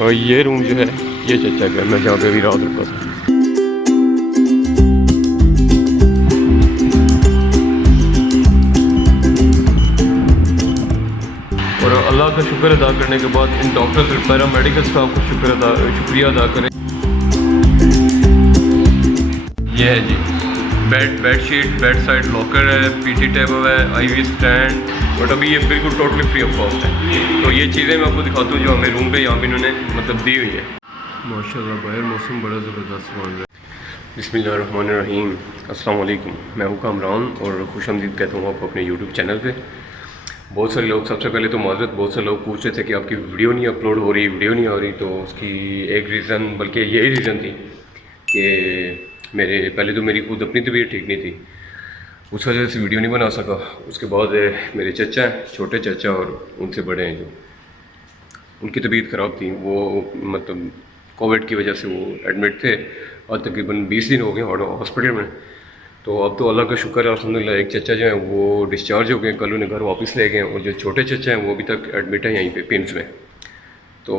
और ये रूम जो है ये चचा का, मैं जहाँ पे भी रात रुका था। और अल्लाह का शुक्र अदा करने के बाद इन डॉक्टर्स और पैरा मेडिकल स्टाफ को शुक्रिया अदा करें। ये है जी बेडशीट, बेड साइड लॉकर है, पीटी टेबल है, आईवी स्टैंड, बट अभी ये बिल्कुल टोटली फ्री ऑफ कॉस्ट है। तो ये चीज़ें मैं आपको दिखाता हूँ जो हमें रूम पे यहाँ पे इन्होंने मतलब दी हुई है। माशाल्लाह बाहर मौसम बड़ा ज़बरदस्त मान रहा है। बिस्मिल्लाहिर्रहमानिर्रहीम, अस्सलाम वालेकुम। मैं हूँ कामरान और खुशामदीद कहता हूँ आपको अपने यूट्यूब चैनल पे। बहुत सारे लोग, सबसे पहले तो माजरत, बहुत सारे लोग पूछ रहे थे कि आपकी वीडियो नहीं अपलोड हो रही, वीडियो नहीं आ रही। तो उसकी एक रीज़न, बल्कि यही रीज़न थी कि मेरे पहले तो मेरी खुद अपनी तबीयत ठीक नहीं थी, उस वजह से वीडियो नहीं बना सका। उसके बाद मेरे चचा हैं, छोटे चचा और उनसे बड़े हैं, जो उनकी तबीयत ख़राब थी, वो मतलब कोविड की वजह से वो एडमिट थे और तकरीबन 20 दिन हो गए हॉस्पिटल में। तो अब तो अल्लाह का शुक्र है अल्हम्दुलिल्लाह, एक चचा जो हैं वो डिस्चार्ज हो गए, कल उन्हें घर वापस ले गए। और जो छोटे चचा हैं वो अभी तक एडमिट हैं यहीं पे पिम्स में। तो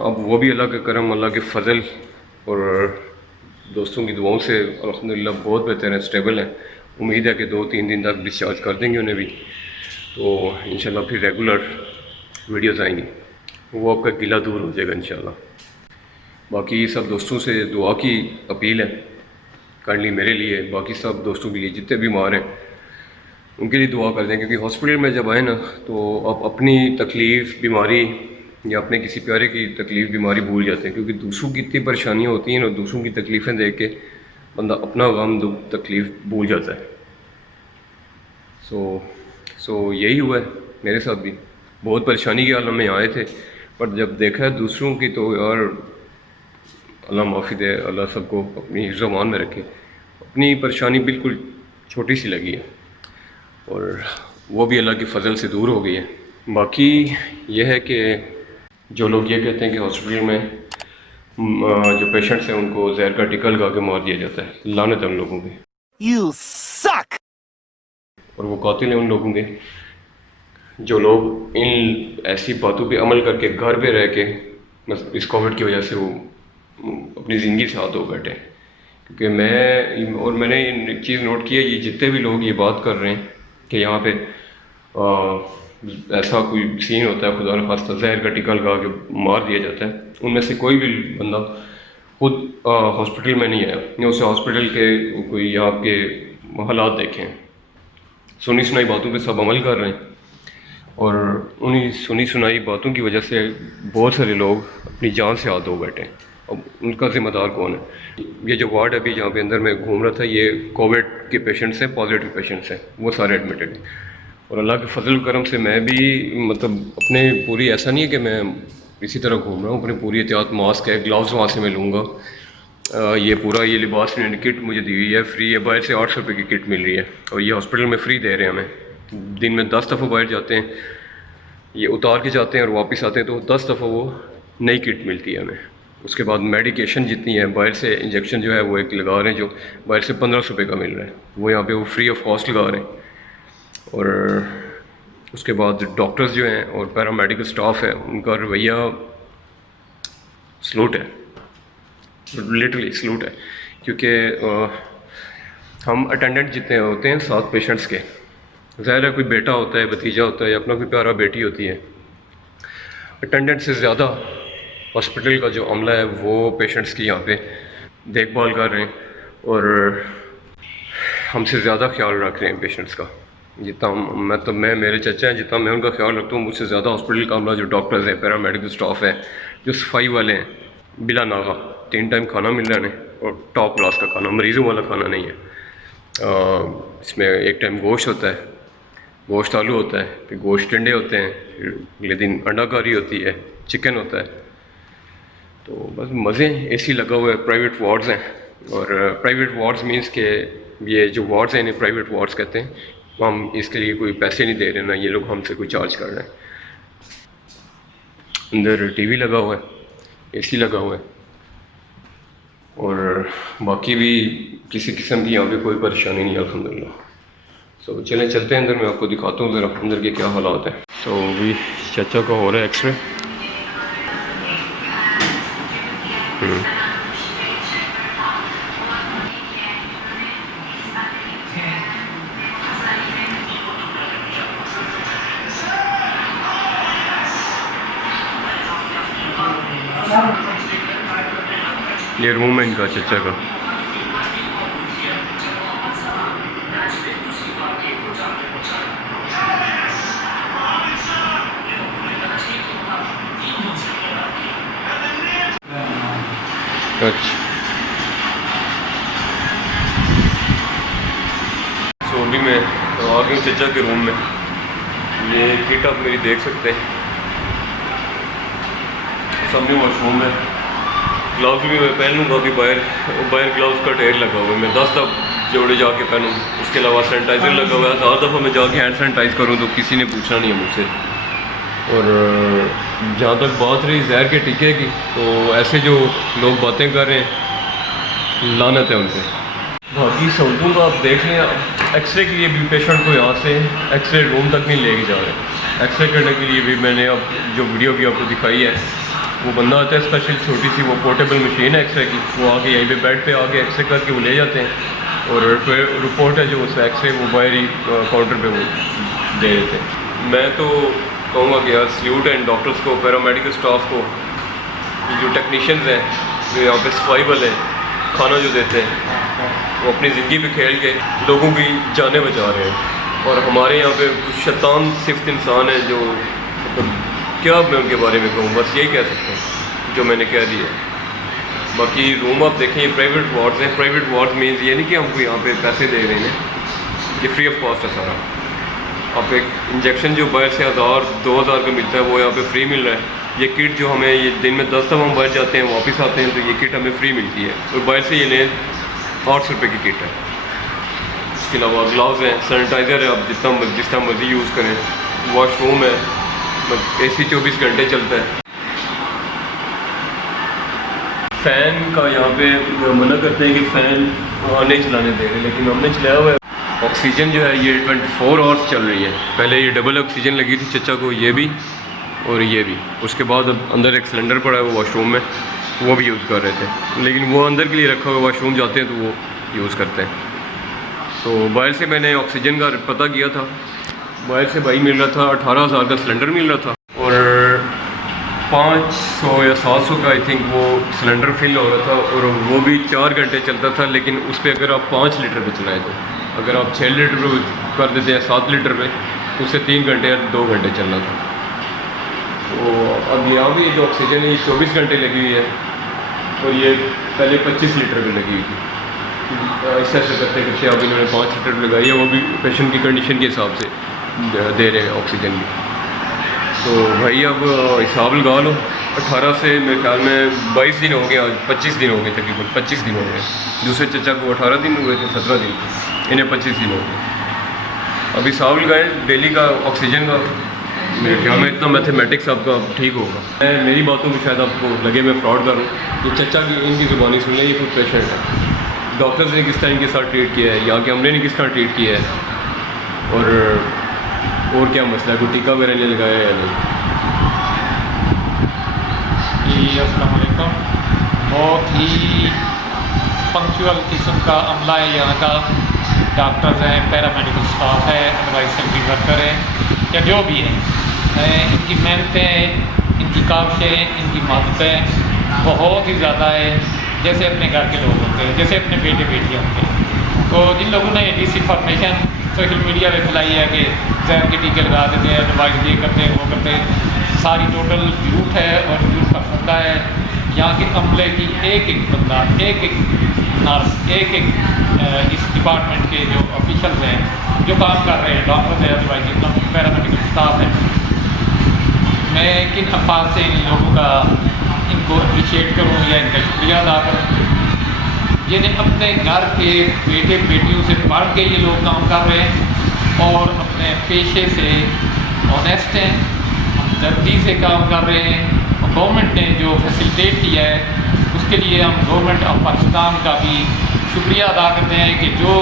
अब वो भी अल्लाह का करम, अल्लाह के फ़ज़ल और दोस्तों की दुआओं से अल्हम्दुलिल्लाह बहुत बेहतर है, स्टेबल है। उम्मीद है कि 2-3 दिन तक डिस्चार्ज कर देंगे उन्हें भी, तो इंशाल्लाह फिर रेगुलर वीडियोस आएंगी, वो आपका गिला दूर हो जाएगा इंशाल्लाह। बाकी सब दोस्तों से दुआ की अपील है काइंडली मेरे लिए, बाकी सब दोस्तों के लिए जितने बीमार हैं उनके लिए दुआ कर दें, क्योंकि हॉस्पिटल में जब आए ना तो आप अपनी तकलीफ़, बीमारी या अपने किसी प्यारे की तकलीफ़, बीमारी भूल जाते हैं। क्योंकि दूसरों की इतनी परेशानियाँ होती हैं ना, दूसरों की तकलीफ़ें देख के बंदा अपना गम, दुख, तकलीफ़ भूल जाता है। सो यही हुआ है मेरे साथ भी। बहुत परेशानी के आलम में आए थे, पर जब देखा है दूसरों की तो यार अल्लाह माफ़ी दे, अल्लाह सबको अपनी ज़मान में रखे। अपनी परेशानी बिल्कुल छोटी सी लगी है और वो भी अल्लाह के फ़ज़ल से दूर हो गई है। बाकी यह है कि जो लोग ये कहते हैं कि हॉस्पिटल में जो पेशेंट्स हैं उनको जहर का टिक्का लगा के मार दिया जाता है, लानत है उन लोगों पे। You suck! और वो कातिल हैं उन लोगों के जो लोग इन ऐसी बातों पे अमल करके घर पे रह के बस इस कोविड की वजह से वो अपनी ज़िंदगी से हाथ धो बैठे। क्योंकि मैंने एक चीज़ नोट की है, ये जितने भी लोग ये बात कर रहे हैं कि यहाँ पे ऐसा कोई सीन होता है, खुदा न खास्ता जहर का टिक्का लगा के मार दिया जाता है, उनमें से कोई भी बंदा खुद हॉस्पिटल में नहीं आया या उसे हॉस्पिटल के कोई यहाँ के हालात देखे हैं। सुनी सुनाई बातों पे सब अमल कर रहे हैं और उन्हीं सुनी सुनाई बातों की वजह से बहुत सारे लोग अपनी जान से हाथ धो बैठे हैं। अब उनका ज़िम्मेदार कौन है? ये जो वार्ड अभी जहाँ पे अंदर मैं घूम रहा था, ये कोविड के पेशेंट्स हैं, पॉजिटिव पेशेंट्स हैं, वो सारे एडमिटेड हैं। और अल्लाह के फजल करम से मैं भी मतलब अपने पूरी, ऐसा नहीं है कि मैं इसी तरह घूम रहा हूँ, अपनी पूरी एहतियात, मास्क है, ग्लव्स वहाँ से मैं लूँगा। ये पूरा ये लिबास इन्होंने किट मुझे दी हुई है, फ्री है, बाहर से 800 रुपये की किट मिल रही है और ये हॉस्पिटल में फ्री दे रहे हैं हमें। दिन में 10 दफ़ा बाहर जाते हैं, ये उतार के जाते हैं और वापस आते हैं, तो 10 दफ़ा वो नई किट मिलती है हमें। उसके बाद मेडिकेशन जितनी है, बाहर से इंजेक्शन जो है वो एक लगा रहे हैं जो बाहर से 1500 रुपये का मिल रहा है, वो यहाँ पे वो फ्री ऑफ कॉस्ट लगा रहे हैं। और उसके बाद डॉक्टर्स जो हैं और पैरामेडिकल स्टाफ है, उनका रवैया सलूट है, लिटरली सलूट है। क्योंकि हम अटेंडेंट जितने होते हैं 7 पेशेंट्स के, ज़ाहिर है कोई बेटा होता है, भतीजा होता है या अपना कोई प्यारा बेटी होती है, अटेंडेंट से ज़्यादा हॉस्पिटल का जो अमला है वो पेशेंट्स की यहाँ पे देखभाल कर रहे हैं और हमसे ज़्यादा ख्याल रख रहे हैं पेशेंट्स का। जितना मैं मेरे चचा हैं, जितना मैं उनका ख्याल रखता हूँ, मुझसे ज़्यादा हॉस्पिटल का अमला, जो डॉक्टर्स हैं, पैरामेडिकल स्टाफ है, जो सफाई वाले हैं, बिला नागा 3 टाइम खाना मिल रहा है और टॉप क्लास का खाना, मरीज़ों वाला खाना नहीं है। इसमें एक टाइम गोश्त होता है, गोश्त आलू होता है, फिर गोश्त टिंडे होते हैं, फिर अगले दिन अंडा करी होती है, चिकन होता है। तो बस मज़े, एसी लगा हुआ है, प्राइवेट वार्ड्स हैं। और प्राइवेट वार्ड्स मीन्स के ये जो वार्ड्स हैं इन्हें प्राइवेट वार्ड्स कहते हैं। हम इसके लिए कोई पैसे नहीं दे रहे ना, ये लोग हमसे कोई चार्ज कर रहे हैं। अंदर टीवी लगा हुआ है, एसी लगा हुआ है और बाकी भी किसी किस्म की यहाँ पे कोई परेशानी नहीं है अल्हम्दुलिल्लाह। सो चलें चलते हैं अंदर, मैं आपको दिखाता हूँ ज़रा अंदर के क्या हालात हैं। सो अभी चाचा का हो रहा है एक्सरे। ये रूम है इनका चचा का। अच्छा, सोनी में तो आ गई चचा के रूम में। ये किट आप मेरी देख सकते हैं, सामने वॉशरूम है। ग्लव्स भी मैं पहन लूँगा, अभी बाहर ग्लव्स का ढेर लगा हुआ है। मैं 10 जोड़े जाके पहनूँ। उसके अलावा सैनिटाइज़र लगा हुआ है। 1000 दफ़ा मैं जाके हैंड सैनिटाइज़ करूँ तो किसी ने पूछना नहीं है मुझसे। और जहाँ तक बात रही जहर के टीके की, तो ऐसे जो लोग बातें कर रहे हैं, लानत है उन पर। बाकी सहूलतों का आप देख लें। एक्सरे के लिए भी पेशेंट को यहाँ से एक्सरे रूम तक नहीं लेके जा रहे। एक्सरे करने के लिए भी मैंने अब जो वीडियो भी आपको दिखाई है, वो बंदा आता है स्पेशल, छोटी सी वो पोर्टेबल मशीन है एक्सरे की। वो आके यहीं पे बेड पे आके एक्सरे करके वो ले जाते हैं और रिपोर्ट है जो उस एक्सरे वो बाहर ही काउंटर पे वो दे देते हैं। मैं तो कहूँगा कि यार सल्यूट है इन डॉक्टर्स को, पैरामेडिकल स्टाफ को, जो टेक्नीशियंस हैं जो यहाँ पे सफाई वाले खाना जो देते हैं, वो अपनी ज़िंदगी पे खेल के लोगों की जानें बचा रहे हैं। और हमारे यहाँ पे कुछ शैतान सिफ्त इंसान है जो क्या मैं उनके बारे में कहूँ, बस यही कह सकते हैं जो मैंने कह दिया। बाकी रूम आप देखें, ये प्राइवेट वार्ड्स हैं। प्राइवेट वार्ड्स मीन्स ये नहीं कि हमको यहाँ पे पैसे दे रहे हैं, ये फ्री ऑफ कॉस्ट है सारा। आप एक इंजेक्शन जो बाहर से 1000-2000 का मिलता है वो यहाँ पे फ्री मिल रहा है। ये किट जो हमें ये दिन में 10 दफ़ा हम बाहर जाते हैं वापस आते हैं तो ये किट हमें फ्री मिलती है। और बाहर से ये लें 800 रुपये की किट है। इसके अलावा ग्लव्स हैं, सैनिटाइज़र है, आप जिस तरह मर्जी यूज़ करें। वॉशरूम है, AC 24 घंटे चलता है। फ़ैन का यहाँ पे मना करते हैं कि फ़ैन नहीं चलाने दे रहे, लेकिन हमने चलाया हुआ है। ऑक्सीजन जो है ये 24 आवर्स चल रही है। पहले ये डबल ऑक्सीजन लगी थी चचा को, ये भी और ये भी। उसके बाद अब अंदर एक सिलेंडर पड़ा है वो वॉशरूम में, वो भी यूज़ कर रहे थे, लेकिन वो अंदर के लिए रखा हुआ, वॉशरूम जाते हैं तो वो यूज़ करते हैं। तो बाहर से मैंने ऑक्सीजन का पता किया था, बाहर से भाई मिल रहा था 18,000 का सिलेंडर मिल रहा था और 500 या 700 का आई थिंक वो सिलेंडर फिल हो रहा था। और वो भी 4 घंटे चलता था, लेकिन उस पर अगर आप 5 लीटर पे चलाएँ तो, अगर आप 6 लीटर पे कर देते हैं 7 लीटर पे, तो उससे 3 घंटे या 2 घंटे चलना था। तो अब यहाँ भी जो ऑक्सीजन है ये 24 घंटे लगी हुई है और ये पहले 25 लीटर पे लगी हुई थी। ऐसे ऐसे करते करते अब इन्होंने 5 लीटर पे लगाई है, वो भी पेशेंट की कंडीशन के हिसाब से दे रहे हैं ऑक्सीजन भी। तो भाई अब हिसाब लगा लो, 18 से मेरे ख्याल में 22 दिन हो गए, आज 25 दिन हो गए, तकरीबन 25 दिन हो गए। दूसरे चचा को 18 दिन हुए थे, 17 दिन, इन्हें 25 दिन हो गए। अब हिसाब लगाए डेली का ऑक्सीजन का, मेरे ख्याल में इतना मैथमेटिक्स आपका ठीक होगा। मेरी बातों में शायद आपको लगे मैं फ्रॉड करूँ, ये चचा की इनकी ज़ुबानी सुन लें, ये खुद पेशेंट है। डॉक्टर्स ने किस तरह इनके साथ ट्रीट किया है, यहाँ के अमले ने किस तरह ट्रीट किया है, और क्या मसला है, कोई टीका वगैरह नहीं लगाया या नहीं। जी अस्सलाम वालेकुम। बहुत ही पंक्चुअल किस्म का अमला है यहाँ का। डॉक्टर्स हैं, पैरामेडिकल स्टाफ है, एडवाइजरी वर्कर है या जो भी है, इनकी मेहनतें, इनकी काविशें, इनकी मददें बहुत ही ज़्यादा है। जैसे अपने घर के लोग होते हैं, जैसे अपने बेटे बेटियाँ होते हैं। तो जिन लोगों ने डिस इन्फॉर्मेशन सोशल मीडिया पे फैलाई है कि जहर के टीके लगा देते हैं, दवाई ये करते हैं वो करते हैं, सारी टोटल झूठ है और झूठ का फंदा है। यहाँ के अमले की एक एक बंदा, एक एक नर्स, एक एक इस डिपार्टमेंट के जो ऑफिशल्स हैं जो काम कर रहे हैं, डॉक्टर है, जितना पैरामेडिकल स्टाफ है, मैं किन अल्फाज से इन लोगों का इनको अप्रिशिएट करूँ या इनका शुक्रिया अदा करूँ। यानी अपने घर के बेटे बेटियों से पढ़ के ये लोग काम कर रहे हैं और अपने पेशे से ऑनेस्ट हैं, हमदर्दी से काम कर रहे हैं। और गवर्नमेंट ने जो फैसिलिटेट किया है उसके लिए हम गवर्नमेंट ऑफ पाकिस्तान का भी शुक्रिया अदा करते हैं कि जो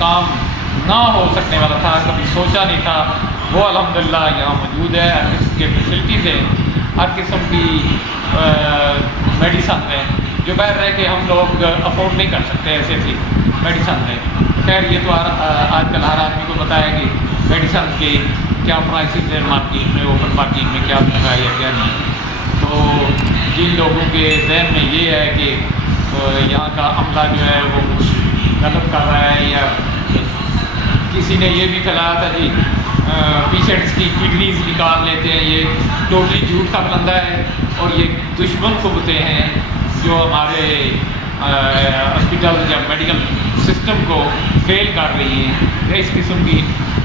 काम ना हो सकने वाला था, कभी सोचा नहीं था, वो अल्हम्दुलिल्लाह यहाँ मौजूद है। इसके फैसिलिटीज़ हैं हर किस्म की मेडिसन है जो बाहर रह के हम लोग अफोर्ड नहीं कर सकते ऐसी ऐसी मेडिसन है। खैर ये तो आजकल हर आदमी को पता है कि मेडिसन के क्या प्राइसेस है मार्केट में, ओपन मार्केट में क्या मिल रहा है या क्या नहीं। तो जिन लोगों के जहन में ये है कि यहाँ का अमला जो है वो कुछ गलत कर रहा है, या किसी ने ये भी फैलाया था जी पेशेंट्स की किडनीज निकाल लेते हैं, ये टोटली झूठ का धंधा है और ये दुश्मन कुव्वतें हैं जो हमारे हॉस्पिटल या मेडिकल सिस्टम को फेल कर रही हैं या इस किस्म की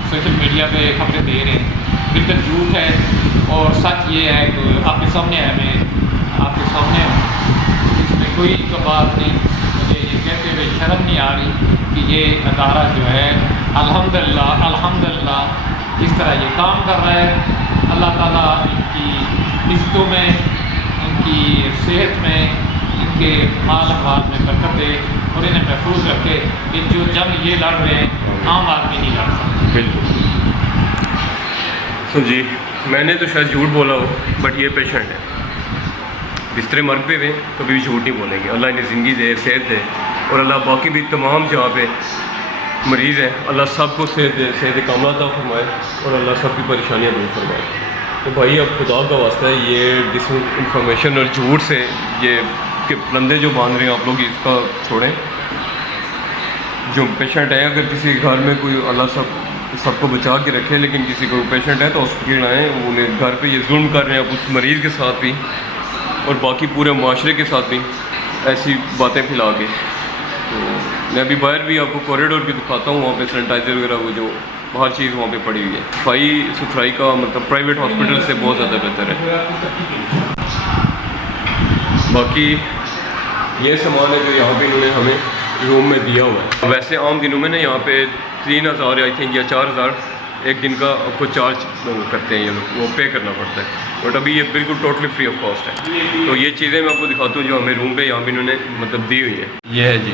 सोशल मीडिया पे खबरें दे रहे हैं। बिल्कुल झूठ है और सच ये है कि आपके सामने है, मैं आपके सामने हूँ, इसमें कोई तो बात नहीं। मुझे ये कहते हुए शर्म नहीं आ रही कि ये अदारा जो है अल्हम्दुलिल्लाह जिस तरह ये काम कर रहा है, अल्लाह ताला इनकी इज़्ज़तों में, इनकी सेहत में, इनके माल अमवाल में बरकत दे और इन्हें महफूज रखे कि जो जंग ये लड़ रहे हैं आम आदमी नहीं लड़ सकता। बिल्कुल। सो जी मैंने तो शायद झूठ बोला हो, बट ये पेशेंट है, बिस्तरे मर पे हुए, कभी भी झूठ नहीं बोलेंगे। अल्लाह इन्हें ज़िंदगी दे, सेहत दे, और अल्लाह बाकी भी तमाम जहाँ पे मरीज़ हैं अल्लाह सबको सेहत दे, सेहत कामला अता फरमाए और अल्लाह सबकी परेशानियाँ दूर फरमाए। तो भाई अब खुदा का वास्ता है ये डिस इंफॉर्मेशन और झूठ से ये के बंदे जो बांध रहे हैं आप लोग इसका छोड़ें। जो पेशेंट है अगर किसी घर में कोई अल्लाह सबको बचा के रखे, लेकिन किसी को पेशेंट है तो हॉस्पिटल आएँ, उन्हें घर पे ये जुल्म कर रहे हैं अब उस मरीज़ के साथ भी और बाकी पूरे माशरे के साथ भी ऐसी बातें फैला के। तो मैं अभी बाहर भी आपको कॉरिडोर भी दिखाता हूँ, वहाँ पे सैनिटाइज़र वगैरह वो जो हर चीज़ वहाँ पे पड़ी हुई है। सफाई सुथराई का मतलब प्राइवेट हॉस्पिटल से बहुत ज़्यादा बेहतर है। बाकी ये सामान है जो यहाँ पे इन्होंने हमें रूम में दिया हुआ है। वैसे आम दिनों में ना यहाँ पे 3000 आई थिंक या 4000 एक दिन का आपको चार्ज करते हैं ये लोग, वो पे करना पड़ता है, बट अभी ये बिल्कुल टोटली फ्री ऑफ कॉस्ट है। तो ये चीज़ें मैं आपको दिखाता हूँ जो हमें रूम पे यहाँ पे इन्होंने मतलब दी हुई है। ये है जी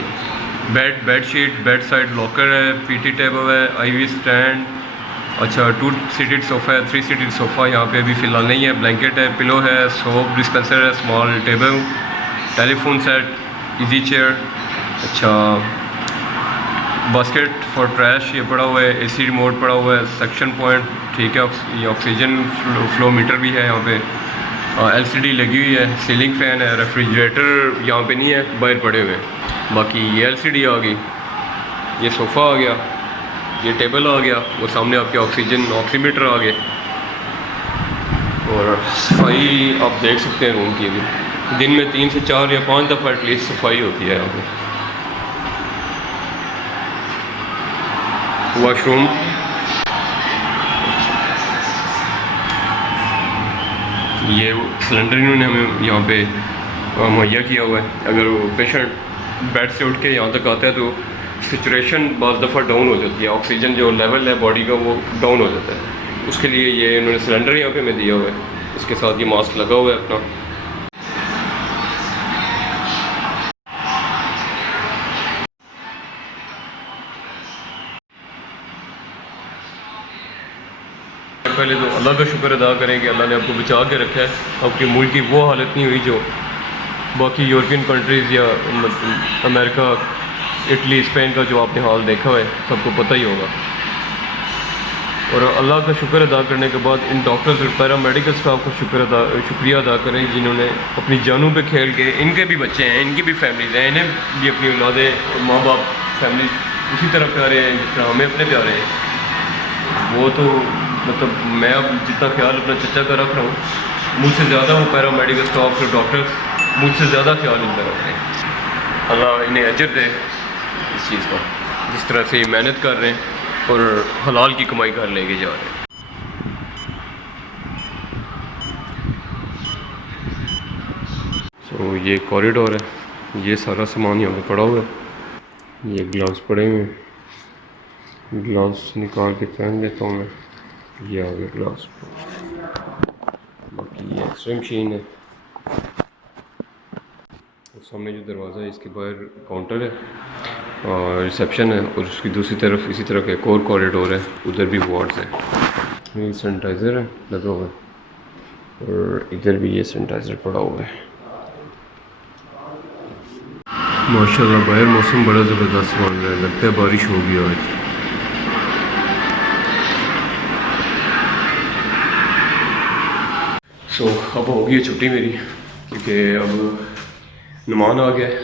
bed sheet, bed side locker है, पीटी टेबल है, IV स्टैंड, अच्छा 2 सीटेड सोफ़ा है, 3 सीटेड सोफ़ा यहाँ पे अभी फ़िलहाल नहीं है, ब्लैंकेट है, पिलो है, सोप डिस्पेंसर है, small table, telephone set, easy chair, अच्छा बास्केट फॉर ट्रैश ये पड़ा हुआ है, AC रिमोट पड़ा हुआ है, सक्शन पॉइंट ठीक है, ये ऑक्सीजन फ्लो मीटर भी है यहाँ पे, LCD लगी हुई है, सीलिंग फ़ैन है, रेफ्रिजरेटर यहाँ पे नहीं है, बाहर पड़े हुए हैं। बाकी ये LCD आ गई, ये सोफ़ा आ गया, ये टेबल आ गया, वो सामने आपके ऑक्सीजन ऑक्सीमीटर आ गए, और सफाई आप देख सकते हैं रूम की भी दिन में 3 से 4 या 5 दफ़ा एटलीस्ट सफाई होती है यहाँ पे। वॉशरूम, ये सिलेंडर इन्होंने हमें यहाँ पे मुहैया किया हुआ है। अगर वो पेशेंट बेड से उठ के यहाँ तक आता है तो सिचुएशन बहुत दफ़ा डाउन हो जाती है, ऑक्सीजन जो लेवल है बॉडी का वो डाउन हो जाता है, उसके लिए ये इन्होंने सिलेंडर यहाँ पे हमें दिया हुआ है। इसके साथ ये मास्क लगा हुआ है अपना। पहले तो अल्लाह का शुक्र अदा करें कि अल्लाह ने आपको बचा के रखा है, आपके मुल्क की वो हालत नहीं हुई जो बाकी यूरोपियन कंट्रीज़ या अमेरिका, इटली, स्पेन का जो आपने हाल देखा है सबको पता ही होगा। और अल्लाह का शुक्र अदा करने के बाद इन डॉक्टर्स और पैरामेडिकल स्टाफ को शुक्रिया अदा करें जिन्होंने अपनी जानों पे खेल के, इनके भी बच्चे हैं, इनकी भी फैमिलीज़ हैं, इन्हें भी अपनी औलादें और माँ बाप फैमिली उसी तरह प्यारे हैं जिस तरह हमें अपने प्यारे हैं। वो तो मतलब मैं अब जितना ख्याल अपना चचा का रख रहा हूँ, मुझसे ज़्यादा वो पैरामेडिकल स्टाफ और डॉक्टर्स मुझसे ज़्यादा ख्याल इनका रख रहे हैं। अल्लाह इन्हें अजर दे इस चीज़ का, जिस तरह से ये मेहनत कर रहे हैं और हलाल की कमाई कर लेके जा रहे हैं। तो ये कॉरिडोर है, ये सारा सामान यहाँ पे पड़ा हुआ है। ये ग्लव्स पड़े हुए हैं, ग्लव्स निकाल के पहन लेता हूँ मैं। ये आ गए ग्लव्स। बाकी ये एक्सरे मशीन है, सामने जो दरवाज़ा है इसके बाहर काउंटर है और रिसेप्शन है, और उसकी दूसरी तरफ इसी तरह का एक और कॉरिडोर है, उधर भी वार्ड्स है। ये सैनिटाइज़र है लगा हुआ है, और इधर भी ये सैनिटाइज़र पड़ा हुआ है। माशाल्लाह बाहर मौसम बड़ा ज़बरदस्त बन रहा है, लगता है बारिश होगी आज। अब होगी छुट्टी मेरी, क्योंकि अब नुमान आ गया है।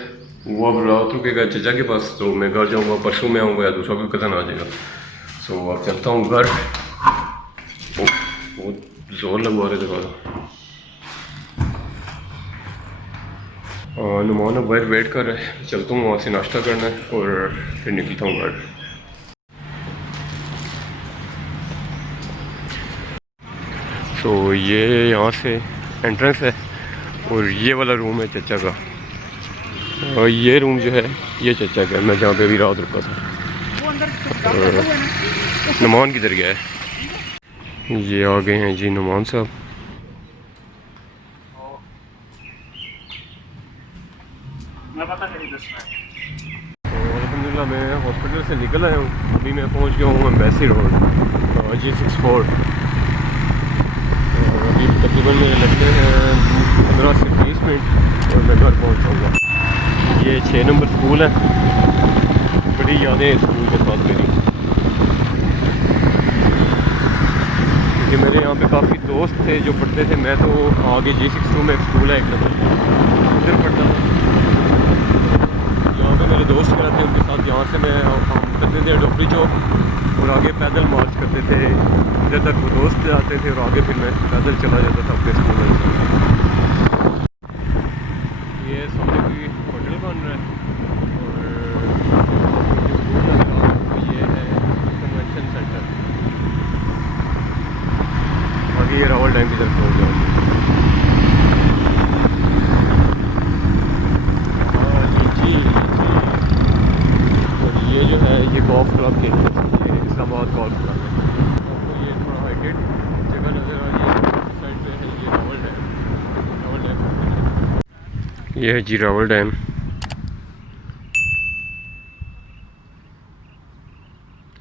वो अब रात रुकेगा चचा के पास, तो मैं घर जाऊँगा, परसों में आऊँगा या दूसरा कोई कज़न आ जाएगा। अब चलता हूँ घर। बहुत ज़ोर लगवा रहे थे। नुमान अब बाहर वेट कर रहे हैं, चलता हूँ वहाँ से नाश्ता करना है और फिर निकलता हूँ घर। ये यहाँ से एंट्रेंस है और ये वाला रूम है चचा का, और ये रूम जो है ये चचा का है, मैं जहाँ पे भी रात रुका था। और नुमान किधर गया है? ये आ गए हैं जी नुमान साहब। अल्हम्दुलिल्लाह मैं हॉस्पिटल से निकल आया हूँ, अभी मैं पहुँच गया हूँ एम्बेसी रोड G64। अभी तकरीबन मेरे लगते हैं 15 से 20 मिनट और मैं घर पहुँच जाऊँगा। ये 6 नंबर स्कूल है, बड़ी यादें स्कूल के साथ मेरी, क्योंकि मेरे यहाँ पे काफ़ी दोस्त थे जो पढ़ते थे। मैं तो आगे G62 में एक स्कूल है एक नंबर, उधर पढ़ता था। यहाँ पे मेरे दोस्त रहते हैं, उनके साथ यहाँ से मैं काम करते थे डोपरी चौक, और आगे पैदल मार्च करते थे। इधर तक वो दोस्त जाते थे और आगे फिर मैं पैदल चला जाता था अपने स्कूल में। ये सामने कोई होटल बन रहा है और ये है कन्वेंशन सेंटर। आगे ये रावल डैम की तरफ पहुँच जाऊँगी। और ये जो है ये गोल्फ क्लब के इस्लामाबाद गोल्फ क्लब है। आपको ये थोड़ा हाइटेड जगह नज़र आ रही है, इस साइड पे है ये रावल डैम। ये है जी रावल डैम।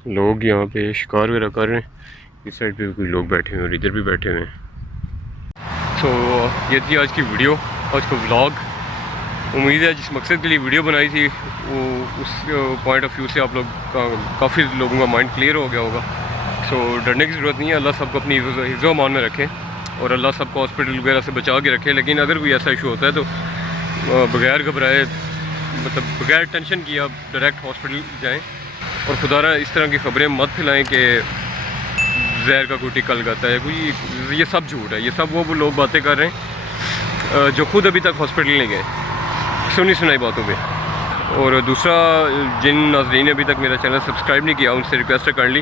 लोग यहाँ पे शिकार वगैरह कर रहे हैं, इस साइड पे भी कोई लोग बैठे हुए हैं और इधर भी बैठे हुए हैं। ये थी आज की वीडियो, आज का व्लॉग। उम्मीद है जिस मकसद के लिए वीडियो बनाई थी वो उस पॉइंट ऑफ व्यू से आप लोग का काफ़ी लोगों का माइंड क्लियर हो गया होगा। डरने की ज़रूरत नहीं है, अल्लाह सबको अपनी हिज़्ज़ो अमान में रखे और अल्लाह सबको हॉस्पिटल वगैरह से बचा के रखे। लेकिन अगर कोई ऐसा इशू होता है तो बगैर घबराए, मतलब बगैर टेंशन किए आप डायरेक्ट हॉस्पिटल जाएँ। और खुदारा इस तरह की खबरें मत फैलाएँ कि जहर का कोई टिक्का लगाता है कोई, ये सब झूठ है। ये सब वो लोग बातें कर रहे हैं जो खुद अभी तक हॉस्पिटल नहीं गए, सुनी सुनाई बातों पे। और दूसरा, जिन नाज़रीन ने अभी तक मेरा चैनल सब्सक्राइब नहीं किया उनसे रिक्वेस्ट है काइंडली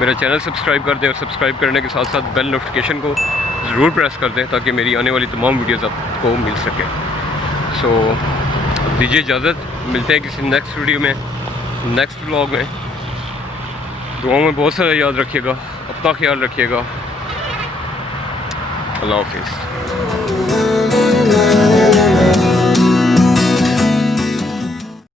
मेरा चैनल सब्सक्राइब कर दें, और सब्सक्राइब करने के साथ साथ बेल नोटिफिकेशन को ज़रूर प्रेस कर दें ताकि मेरी आने वाली तमाम वीडियोज़ आपको मिल सके। दीजिए इजाज़त, मिलते हैं किसी नेक्स्ट वीडियो में, नेक्स्ट व्लॉग में। दुआओं में बहुत सारा याद रखिएगा, अपना ख्याल रखिएगा। अल्लाह हाफिज़।